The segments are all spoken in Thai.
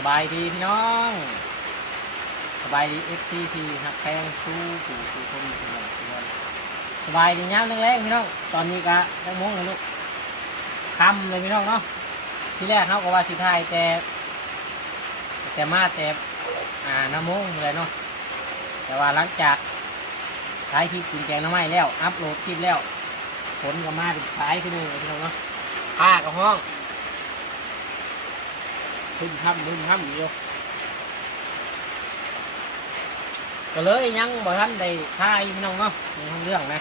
สบายดีพี่น้อง สบายดีเอฟซีทีหักแพงสู้ปู่สู้คนทุกคนทุกคนสบายดีย่ามแรงๆพี่น้อง ตอนนี้ก็ได้โมงแล้วลูกคำเลยพี่น้องเนาะ ที่แรกเขาก็ว่าสิทายแต่ แต่มาแต่อ่าน้ำโมงเลยเนาะ แต่ว่าหลังจากท้ายคลิปกินแกงน้ำไม้แล้ว อัพโหลดคลิปแล้ว ฝนก็มาเป็นท้ายขึ้นเลยพี่น้องเนาะผ้ากับห้อง พึ่งทำพึ่งทำอยู่ก็เลยยังบ่ทันได้ทายพี่น้องเนาะในห้องเรื่องนะ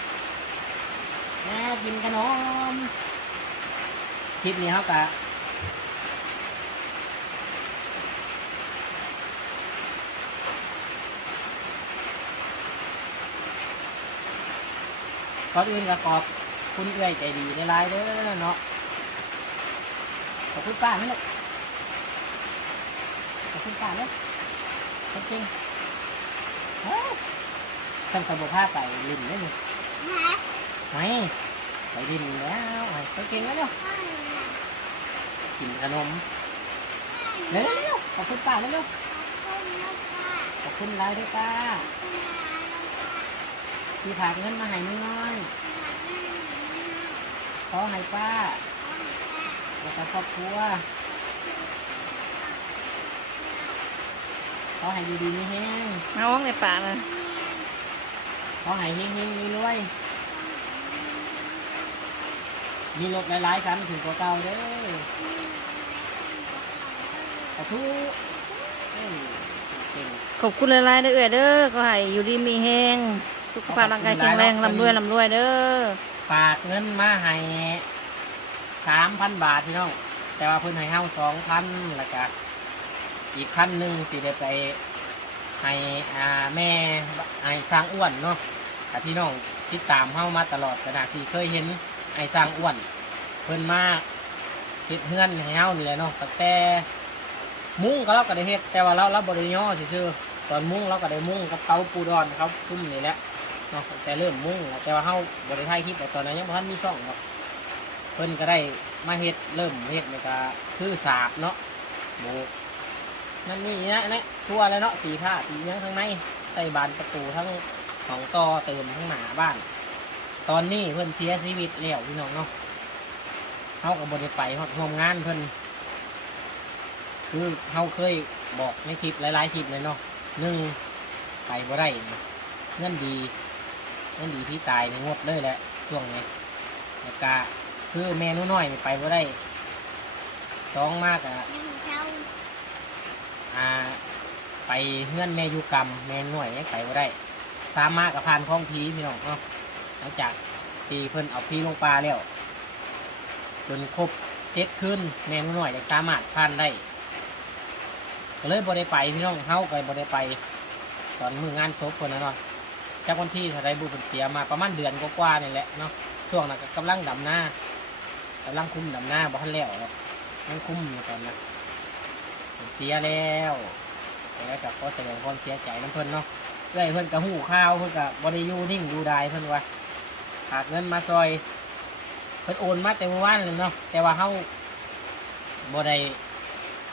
แม่กินขนมคลิปนี้เขากะก่อนอื่นก็ขอบคุณเอื้อยใจดีในไลน์เด้อเนาะขอบคุณป้าไหมลูก ขอบคุณป้าเลยขอบคุณเฮ้ยท่านสมบูรณ์ผ้าใส่ลินได้ไหมไม่ใส่ลินแล้วไอ้เขากินแล้วเนาะกินขนมเร็วเร็วๆขอบคุณป้าเร็วเร็วๆขอบคุณไลน์ด้วยป้าที่ฝากเงินมาให้น้อยๆขอให้ป้าแล้วก็ครอบครัว ขอให้อยู่ดีมีแห้งมาว่องในป่าเลยขอให้เฮงเฮงรวยๆมีรถหลายๆคันถึงกว่าเก่าเด้อขอทุกเอ้ยเก่งขอบคุณหลายๆเด้อเอื้อยเด้อก็ให้อยู่ดีมีแห้งสุขภาพร่างกายแข็งแรงลำรวยลำรวยเด้อฝากเงินมาให้สามพันบาทพี่น้อง แต่ว่าเพิ่นให้เฮาสองพันแล้วก็ อีกพันหนึ่งสิได้ไปให้อาแม่ให้สร้างอ้วนเนาะแต่พี่น้องติดตามเฮามาตลอดขนาดที่เคยเห็นไอ้สร้างอ้วน เพิ่นมาเฮ็ดเฮือนให้เฮานี่แหละเนาะแต่มุ้งก็เราก็ได้เฮ็ดแต่ว่าเราเราบ่ได้ย่อซื่อๆตอนมุ้งเราก็ได้มุ้งกับเตาปูดอนเขาคุ้มนี่แหละเนาะแต่เริ่มมุ้งแต่ว่าเฮาบ่ได้ถ่ายคลิปแต่ตอนนั้นยังบ่ทันมีช่องเนาะเพิ่นก็ได้มาเฮ็ดเริ่มเฮ็ดนี่ก็คือสาบเนาะโบก นั่นนี่นะนะทั่วแล้วเนาะสีผ้าสีหยังข้างในใส่บานประตูทั้งของต่อเติมทั้งหนาบ้าน ตอนนี้เพิ่อนเสียชีวิตแล้วพี่น้องเนาะเขากับบริไปฮอดร่วมงานเพิ่อนคือเขาเคยบอกในคลิปหลายๆคลิปเลยเนาะหนึ่งไปบ่ได้เงินดีเงินดีที่ตายในงดเลยแหละช่วงนี้แล้วก็คือแม่นูน้อยไปบ่ได้สองมากอะ อ่าไปเฮื่อนแม่ยุกรรมแม่หน่วยยังไปบ่ได้ สามมากกับพานคล้องผีพี่น้องเนาะหลังจากที่เพิ่นเอาพีลงปลาแล้วจนครบเจ็ดคืนแม่หน่อยจะสามารถผ่านได้ก็เลยบ่ได้ไปพี่น้องเฮาก็บ่ได้ไป ตอนมืองานศพคนนั้นเนาะจากวันที่เท่าไรบุญเสียมาประมาณเดือนกว่าๆนี่แหละเนาะช่วงนั้นก็กำลังดำหน้ากำลังคุ้มดำหน้าบ่ทันแล้วหรอกนั่งคุ้มอยู่ตอนนั้น เสียแล้วแล้วกับขอแสดงความเสียใจน้ำเพิ่นเนาะเอ้ยเพิ่นก็หูข้าวเพิ่นก็บ่ได้อยู่นิ่งดูไดายเพิ่นว่าฝากเงินมาซอย เพิ่นโอนมาแต่เมื่อวานเลยเนาะแต่ว่าเฮาบ่ได้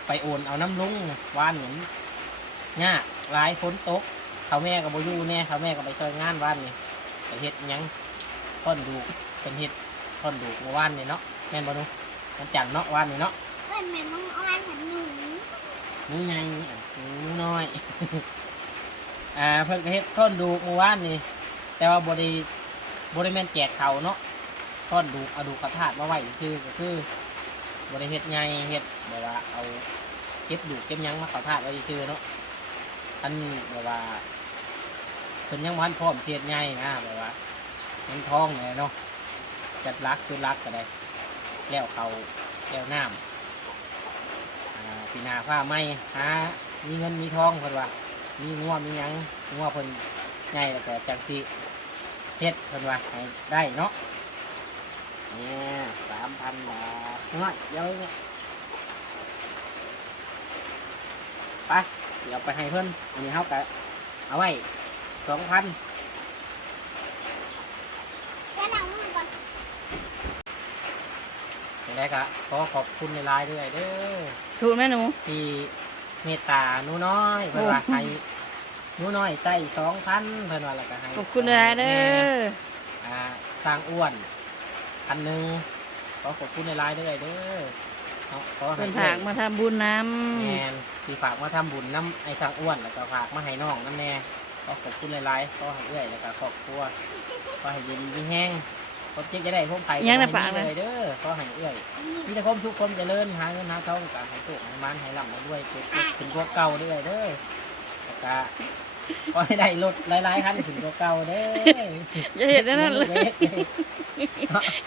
ไปโอนเอาน้ำลุงวานหนุนยากหลายฝนตกเขาแม่ก็บ่อยู่แน่เขาแม่ก็ไปช่วยงานวานนี่ไปเฮ็ดยังท่อนดูเป็นเฮ็ดท่อนดูกเมื่อวานนี่เนาะแม่นบ่หนูมันจันเนาะวานนี่เนาะเอิ้นแม่มังอ้อยผันหนู ใหญ่อะหนูน้อย อ่าเพิ่นก็เฮ็ดท่อนดูเมื่อวานนี่ แต่ว่าบ่ได้บ่ได้แม่นแจกเขาเนาะทอดดูเอาดูกระทาดมาไว้คือก็คือบริเฮ็ดไงเฮ็ดแบบว่าเอาเก็บดูเก็บยังมากระทาดไว้คือเนาะอันแบบว่าเพิ่นยังบ่ทันพร้อมเฮ็ดไงนะแบบว่ามันท้องเลยเนาะจัดรักคือรักก็ได้แล้วเขาแล้วน้ำ สีหนาผ้าไหมหามีเงินมีทองเพิ่นว่ามีงัวมีหยังงัวเพิ่นใหญ่แล้วก็จังสิเฮ็ดเพิ่นว่าให้ได้เนาะเนี่ยสามพันบาทน้อยเยอะเนี่ยไปเดี๋ยวไปให้เพื่อนอันนี้เขากะเอาไว้สองพัน แค่หลังมือก่อน อย่างไรกะขอขอบคุณในไลน์ด้วยเด้อถูกไหมหนู ที่เมตตาหนูน้อยเพิ่นว่าให้หนูน้อยใส่สองพันเพิ่นว่าแล้วก็ให้ขอบคุณหลายๆเด้ออ่าสร้างอ้วนพันหนึ่งขอขอบคุณในไลน์ด้วยเด้อขอขอให้เพิ่นฝากมาทำบุญน้แมนที่ฝากมาทำบุญน้ำไอ้สร้างอ้วนแล้วก็ฝากมาให้น้องน้ำแน่ขอขอบคุณในไลน์ขอให้เอื้อยแล้วก็ครอบครัวขอให้เย็นดีแห้ง คนเจ๊จะได้พวกไผ่เลยเด้อขอให้เอื้อยมีแต่ความทุกข์ความเจริญหาเงินหาทองกับให้สุขให้มันให้ร่ำให้ด้วยเป็นถึงตัวเก่าเด้อเด้อแล้วก็ขอให้ได้รถหลายๆคันถึงตัวเก่าเด้อำอย่าเห็นนั่นเลย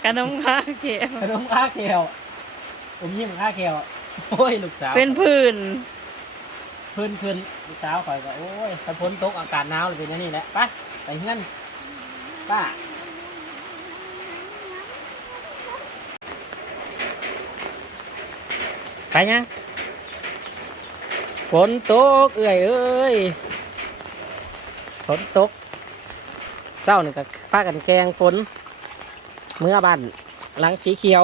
ขนมค้าเขียวขนมข้าเขียวผมยิ้มข้าเขียวโอ้ยลูกสาวเป็นผื่นเพื่อนเพื่อนลูกสาวคอยก็โอ้ยถ้าพ้นตกอากาศหนาวเลยเป็นอย่างนี้แหละไปไปเงินป้าไป ยังฝนตกเอ้ยเอ้ยฝนตกเศร้านี่ก็พากันแกงฝน เมื่อบ้านหลังสีเขียว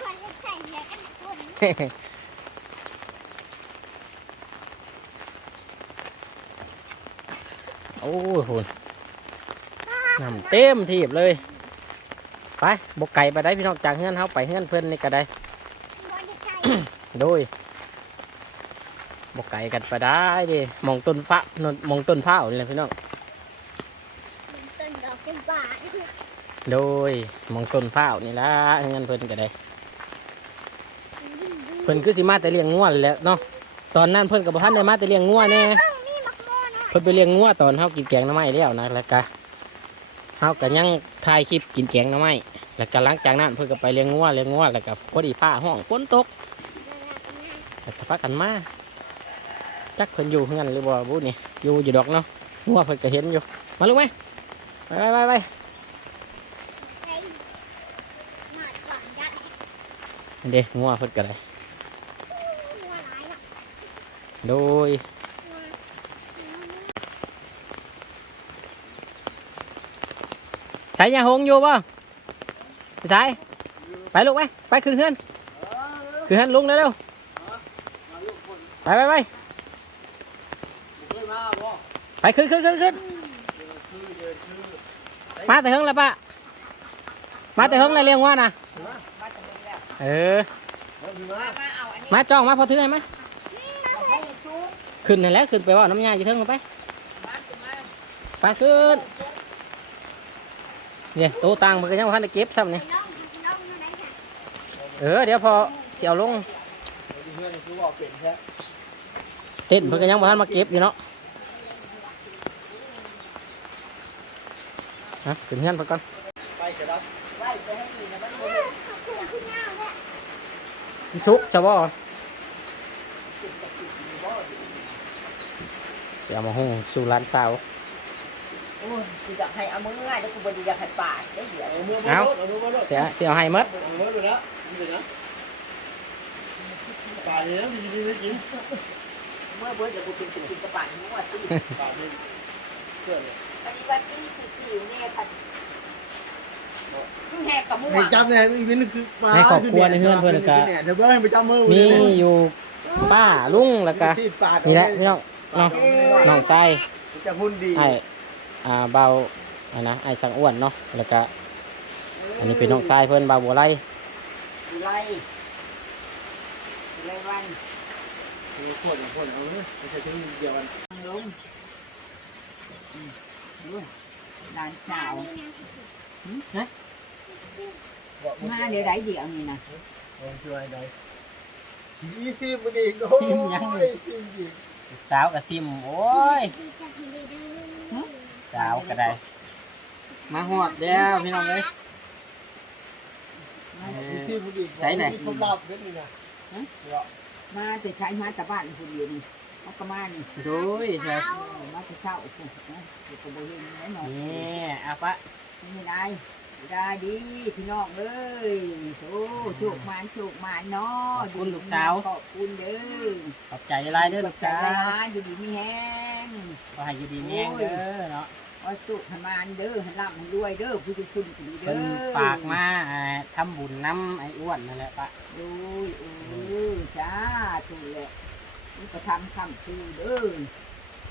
คนจะใส่เสื้อกันฝนโอ้ยโหนน้ำเต็มทีบเลย ไปบกไก่ไปได้พี่น้องจากเฮือนเฮาไปเฮือนเพื่อนนี่ก็ได้คนจะใส่ โดยบกไก่กันไปได้ดิมองต้นฟ้ามองต้นผ้าวนี่แหละพี่น้องต้นดอกเป็นบาทโดยมองต้นผ้านี่ละเฮือนเพื่อนก็ได้เพิ่นคือสิมาแต่เลี้ยงงัวนั่นแหล้วเนาะตอนนั้นเพิ่นกับท่านได้มาแต่เลี้ยงงัวแน่เพิ่นะเพิ่นไปเลี้ยงงัวตอนเฮากินแกงหน้ำไม้แล้วนะแล้วก็เฮาก็ยังถ่ายคลิปกินแกงหน้ำไม้แล้วก็หลังจากนั้นเพิ่นก็ไปเลี้ยงงัวเลี้ยงงัวแล้วก็พอดีผ้าห้องฝนตก แล้วก็พากันมาจักเพิ่นอยู่เฮือนหรือบ่บูนี่อยู่อยู่ดอกเนาะงัวเพิ่นก็เห็นอยู่ มาลูกไหมไปไปไปไปใส่หน่อยก่อนยัดเด้งัวเพิ่นก็ได้หัวร้ายหรโดยใช้ยาหงอยู่ป่ะใช้ไปลูกไปไปขึ้นเฮือนขึ้นเฮือนลุงเร็ว ไปไปไปไปขึ้นขึ้นขึ้นขึ้นมาแต่เฮิงแล้วปะมาแต่เฮิงเลยเรียงว่านะเออมาจ้องมาพอถือให้ไหมขึ้นนั่นแหละขึ้นไปว่าน้ำยาอยู่เทิงลงไปไปขึ้นเนี่ยตัวตังมันก็ยังบ่ทันได้เก็บซ้ำนี่น้องน้องอะไรค่ะเออเดี๋ยวพอสิเอาลง เต้นเพิ่นก็ยังบ่ทันมาเก็บอยู่เนาะฮะขึ้นเฮือนเพิ่นก่อนขอบคุณคุณย่าด้วยมันสุกจะบ่สิเอามาหุ้งสู่ร้านสาวโอ้ยกูอยากให้เอามือง่ายแล้วกูบ่ได้อยากให้ปาดได้เดี๋ยวเอาเสียสิเอาให้หมดเมื่อเบิดเดี๋ยวกูเป็นกินกระปาดมึงว่าสิอันนี้ว่าที่คือสิวเนี่ยค่ะแหกกับมึงให้อ่จับเนี่ยอีกนินึงคือปลาในครอบครัวในเฮือนเพิ่อนก็เดี๋ยวเบิ้ลให้ไปจับมือมีอยู่ป้าลุงแล้วก็ที่ปาดนี่แหละพี่น้องน้องน้องชายจะหุ่นดีไอ้อ่าเบาอันนะไอ้สังอ้วนเนาะแล้วก็อันนี้เป็นน้องชายเพิ่อนเบาบัวไล่ไรไรวัน ขวดขวดเอาเนี่ยไม่ใช่ถึงเดียวกันลงด้านสาวมาเดี๋ยวไรเดี๋ยวนี่นะลองช่วยได้ยี่สิบมันอีกโอ้ยสิบอีกสาวกับซิมโอ้ยดีจังเลยเด้อสาวก็ได้มาหอดแล้วพี่น้องเลยยี่สิบมันอีกใส่ไหนผ มหลับเด็ดนี่นะมาแต่ใช้มาแต่บ้านคนเดียวนี่เขาก็มานี่ดูยเชียวมาแต่เช้าโอ้โหนะเดี๋ยวก็บ่เห็นแน่นอนนี่อาปะนี่ได้ได้ดีพี่น้องเอ้ยโอ้โชคมานโชคมานเนาะขอบคุณเด้อขอบใจหลายๆเด้อลูกใจจ้าร้ายอยู่ดีมีแห้งขอให้อยู่ดีแม่งเด้อเนาะ ว่าสุขมานเด้อให้ร่ำให้รวยเด้อผู้ทุกคนดีเด้เพิ่นอฝากมาอ่าทำบุญน้ำไอ้อ้วนนั่นแหละปะโอ้ยโอ้ยจ้าถูกแหละนี่ก็ทำคำชื่อเด้อ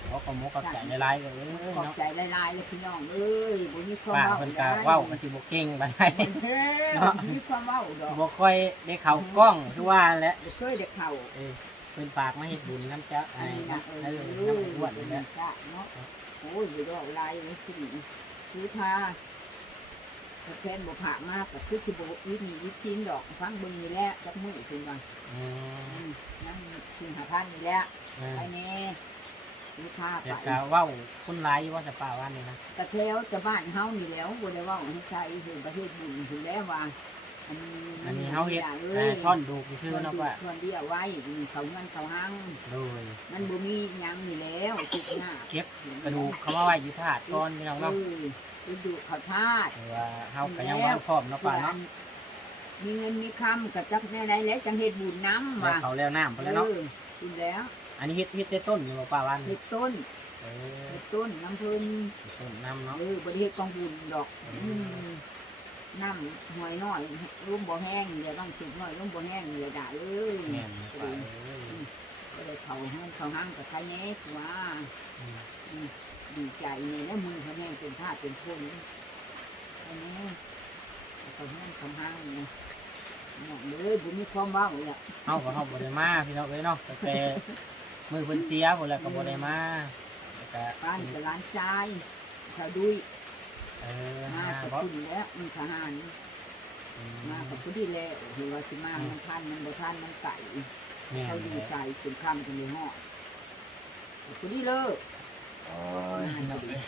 ขอขอมกขอบใจหลายๆเลยเอ้ยขอบเนาะใจหลายๆเลยพี่น้องเอ้ยบุญมีความป้าเว้าเพิ่นก็เว้าก็สิบ่เก่งปานใดเฮ้ยเนาะบุญมีความเว้าดอกบ่ค่อยได้เข้ากล้องคือว่าแหละบ่เคยได้เข้า เออเพิ่นฝากมาเฮ็ดบุญน้ำจ้าอัไอ้นนี้น้นะเอำอเอเอออน้ำอ้วนนี่แหละจ้ะเนาะ โอ้ยอยู่ดอกลายนี่สิซื้อทาแทนบ่ผ่ามากก็คือสิบ่วิธีวิธีดอกฟังเบิ่งนี่แหละจักมื้อเพิ่นว่าอืมอืมนั่นสิหาพันนี่แหละเออไปแน่ซื้อทาเฮ็ดไปก็เว้าคนหลายอยู่ว่าจะป้าว่านี่นะกระเทวจะบ้านเฮานี่แหล้วบ่ได้เว่าให้ใช้เฮ็ดประเทศบุญถึงแล้วว่า อันนี้อันนี้เฮาเฮ็ดเลเอ่อยท่อนดูซื่อๆเนาะว่าส่วนเดียวไว้เขาเงินเขาหังโดยมันบ่มีหยังนี่แล้วติดหน้า เก็บกระดูกเขามาไว้อยู่ถาดก่อนพี่น้องเอเนาะอดูกเขาทาดแต่ว่าเฮาก็ยังบ่พร้อมเนาะป้าเนาะมีเงินมีคำกับจักแน่ใดแล้วจังเฮ็ดบุญน้ำแล้วว่าเขาแล้วน้ำไปเอแล้วเนาะอคุณแล้วอันนี้เฮ็ดเฮ็ดได้ต้นอยู่บ่ป้าว่าเฮ็นี่ดต้นเออเฮ็ดต้นน้ำเพิ่นต้นน้ำเนาะ เออบ่ได้เฮ็ดกองบุญดอกอืมอืม น้ำหวยน้อยรุ่มบ่แห้งเดี๋ยวต้องจุดน้อยรุ่มบ่แห้งเดี๋ยวด่าเอ้ยแม่นป้าเอ้ยก็เลยเขาห้างเขาห้างกับใครแน่ว่าดีใจเนี่ยแล้วมือเขาแห้งเป็นผ้าเป็นคนอันนี้เขาห้างเขาห้างเนี่ยน้องเลยบุญมีความว่าเลยอะเฮาก็เฮาบ่ได้มาพี่น้องเอ้ยเนาะแต่มือเพิ่นเสียพุ่นแล้วก็บ่ได้มาแล้วก็บ้านกับร้านชายเขาดุย เออมาหากับบ่คุณแล้วมีทหารอืมมากับคุณที่แล้วเห็นว่าสิมามันท่านมันบ่ท่านมันไก่แม่นเขาดีแหละใจเป็นคำกันในห้อคุณที่เลิกโอ้ยพี่น้องเอ้ย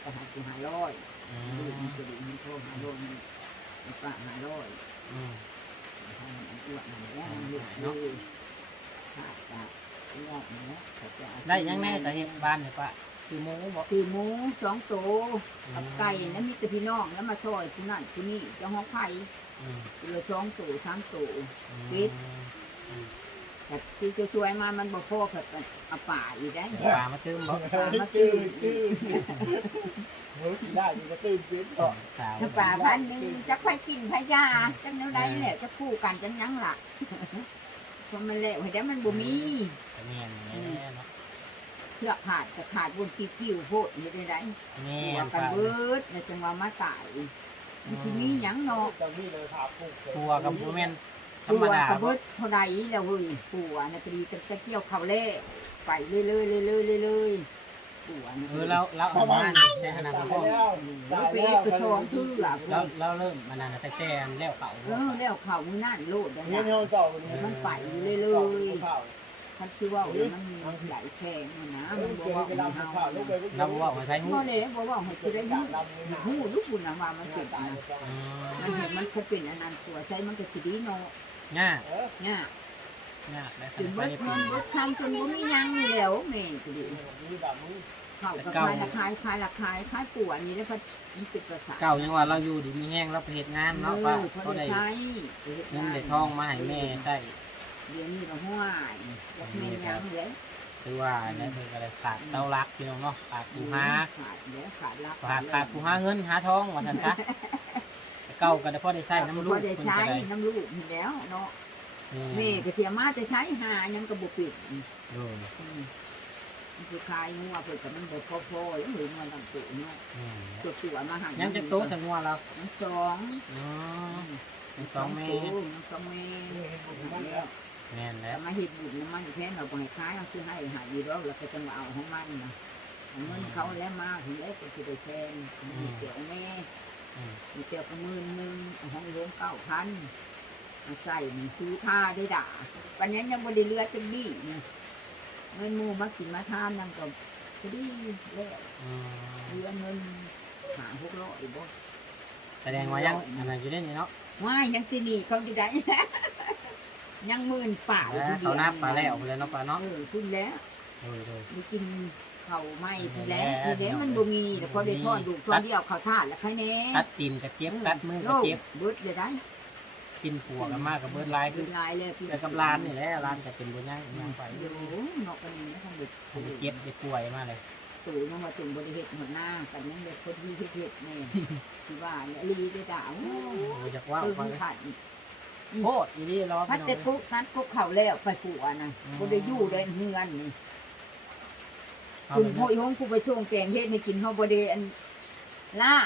ไปหาคุณหาร้อยอืดูมมันจะดีมันโทรหาร้อยมันปะหาร้อย อืมให้มันอ้วนหน่อยแล้วมันเลือดเลยขาดจากอ้วนเนาะเขาจะเอาได้ยังแน่แต่เฮ็ดบ้านเนี่ยป้า คือหมูบ่คือหมูสองตัวกับไก่แล้วมีแต่พี่น้องแล้วมาช่วยผู้นั่นผู้นี่เจ้าห้องไข่อืมเหลือสองตัวสามตัวอืมปิดแต่ที่จะช่วยมามันบ่พอกับเอาป่าอีกได้ปลามาเติมบ่ป่ามาตื้อเฮ้ยได้มีกระตื้นเป็นต่อสาวถ้าป่าพันหนึ่งจะค่อยกินพยาจังแนวใดเนี่ยจะคู่กันจังยังล่ะเพราะมันแล้วให้ได้มันบ่มีก็แม่นแหละเนาะ เพื่อขาดจะขาดบนผิวๆโพดเฮ็ดได้ไดแม่ว่านกันป้าเบิดในจังหวะมาตายมันสิมีหยังเนาะจะมีเลยครับปลูกตัวกับบ่แม่นธรปัรมวดากระบ่เบิดเท่าใดแล้วเฮ้ยปัวน่ะก็ดีจะจะเกี่ยวข้าวเล่ไปเรื่อยๆเรื่อยๆเรื่อยๆปัวน่ะเออเราเราปเอาระมามาณในขนาดตานั้ยนแล้วแล้ตาวยไปแล้เอ็วดกระชองชื่ออะเราเราเริ่มมานานแต่แต่แล้วเขาเออแล้วข้าวมื้อนั่นโลดนั่นนี่น่ะเขาเจ้าเดี๋ยวมันไปเรื่อยข้าวๆ มันคือว่าเดี๋ยวมันมีใหญ่แพงมันนะลูมันกบ่เกลือว่าไปมันดำเฮาข้าวลูกเกลือเราบอกว่าใช้หูบ่เลยบ่ว่าให้สิได้ด่าฮู้ดำนี่ฮู้ลูกบุญน่ะว่ามันเป็นตายนะอืมันเห็นมันก็เป็นอันนั้นตัวใช้มันก็สิดีเนาะมยากเออเนี่ยยากได้จนไปเบิดปีเงินเบิดคำจนบ่มีหยังแล้วแม่ก็ดีมีแบบนี้เขาก็ขายราคายขายราคายขายปัวนี่แล้วก็มันเป็นภาษาเก่ายังว่าเราอยู่ดีมีแห้งเราไปเฮ็ดงานเนาะป้าเออเขาเขาได้ได้ใช้เงินได้ทองมาให้แม่ได้ เดี๋ยวนี้เราห้วยอยากแม่นยังเลยคือว่าเนี่ยเพิ่นก็เลยขาดเต้ารักพี่น้องเนาะขาดผู้หาขาดเดี๋ยวขาดรักขาดขาดผู้หาเงินหาทองว่าซั่นซะแต่เก่าก็ได้พอได้ใช้น้ำลูกบ่ได้เพิ่นใช้ก็ได้น้ำลูกนี่แล้วเนาะนี่แม่ก็เทียมมาแต่ใช้หายังกระบุปิดโดยอืมมันคือคลายงัวเพิ่นก็มันบ่พอพอแล้วหรือมันต้องตุเนาะนี่ตัวตัวมาหันยังจะโต๊ะสังวเราทั้งสองอ๋อมีสองแม่ตัวทั้งสองแม่แล้ว แม่นแล้แต่วมาเฮ็ดบุญน้ำมันแพงเราบ่ให้ขายเอาคือให้หาอยู่ดอกแล้วก็จังว่าเอาของมันนะเอาเงินเขาแล้วมาถึงแล้วก็สิได้แทนมีเกี่ยวแม่อืมมีเกี่ยวกับหมื่นหนึงเอาของโรงเก้าพันมาใส่นี่ซื้อผ้าได้ด่าปันนี้ยังบ่ได้เหลือจังบี้นี่เงินหมู่มากินมาทานนั่นก็พอดีแล้วอืมเหลือเงินหาหกร้อยบ่ แสดงว่ายังอันนั้นอยู่ได้นี่เนาะ ว่ายยังสิหนีเขาอยู่ได้ ยังหมื่นป่าแล้วเขานับปลาแล้วเลยเนาะปลาเนาะเออพุ่นแล้วโดยโดยมีกินข้าวไหม้พุ่นแล้วแล้พุ่วนแล้วมันบ่มีแต่พอได้ทอดดูกทอดเดียวข้าวทาดแล้วใครแน่ตัดตีนกับเจ็บตัดมือโลกับกเจ็บเบิดเลยได้กินผัวกันมากกับเบิร์ดลายคือเป็นลายเลยพี่แต่กับร้านนี่แหละร้านจะเป็นบุญย่างย่างไปเดี๋ยวนอกกันนี้นะทางเด็กผมเจ็บจะป่วยมากเลยตู่น้องมาตุ่มบริเวณหัวหน้ากันยังเด็กคนที่เฮ็ดแม่ที่ว่าเนี่ยลีได้ด่าโอ้โอ้ยจากว่าตื่ไปนขัน โคตรอีนี่รอพัพี่ดน้องแต่กุ๊กนัดกุ๊กเข่าแล้วไปปัวนะอืมบ่ได้อยู่ได้เฮือนนี่เอาคุณเลยพ่อโยงกูไปช่วงแกงเฮ็ดให้กินเฮาบ่ได้อันล่า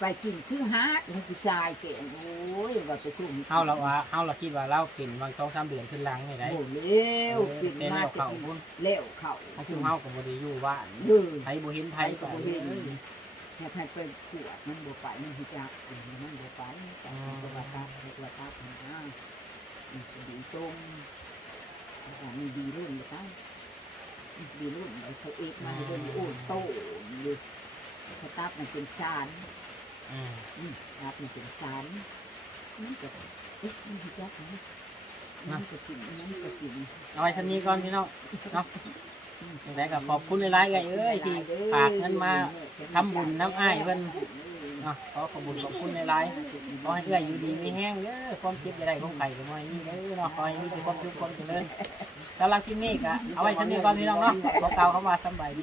ไปกินคือฮาร์ดให้ผู้ชายแกงโอ้ยว่าไปช่วงเฮาเราว่าเฮาเราคิดว่าเราเป็นบางสองสามเดือนขึ้นหลังนี่ได้โอ้เร็วเออกินแต่มาแล้วแต่เขาพุ่นเร็วเข้าเขาคือเฮาก็บ่ได้อยู่บ้านเด้อไผบ่เห็นไผไปก็ก็บ่บ่เห็เห็น นถ้าใครไปขวดมันบ่ไปมันสิจักมันบ่ไปแต่มันก็ว่าตักเฮ็ดว่าตักมันนะมันก็ดีตรงอันนี้ดีรุ่นเลยครับดีรุ่นไอ้เขาเอกมาเดินโอ้โตเลยเขาตักมันเป็นชานอืมตักมันเป็นชานมันก็เอ๊ะมันสิจักนะมันก็กินมันก็กินเอาไว้ชั้นนี้ก่อนพี่น้องเนาะ จังไดก็ขอบคุณหลายๆไอ้เอ้ยที่ฝากเงินมาทำบุญน้ำอ้ายเพิ่นเนาะขอขอบคุญขอบคุณหลายๆขอให้เอื้อยอยู่ดีมีแห้งเด้อความคิดใดๆของไผก็บ่ให้มีเด้อเนาะขอให้มีแต่ความสุขความเจริญสำหรับที่นี่ก็เอาไว้ชั้นนี้ก่อนพี่น้องเนาะขอกล่าวคำว่าสำบายดี